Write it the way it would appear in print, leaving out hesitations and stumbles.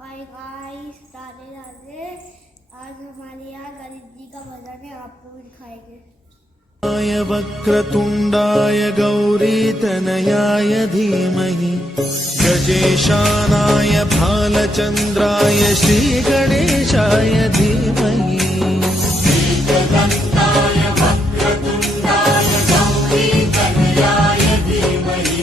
Hi guys, Radhe राधे। आज हमारे यहाँ गणेश जी का भजन है, आपको भी दिखाएंगे। वक्रतुण्डाय गौरीतनयाय धीमहि गजेशानाय भालचन्द्राय श्रीगणेशाय धीमहि एकदन्ताय वक्रतुण्डाय गौरीतनयाय धीमहि